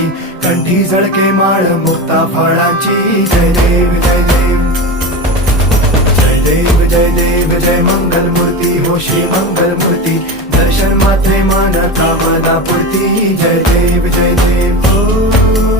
फुलांची, कंठी झळके माळ मुक्ता फळांची. जय देव जय देव जय देव जय देव जय मंगल मूर्ती हो श्री मंगल मूर्ती. दर्शन मात्रे मन कामना पूर्ती. जय देव जय देव.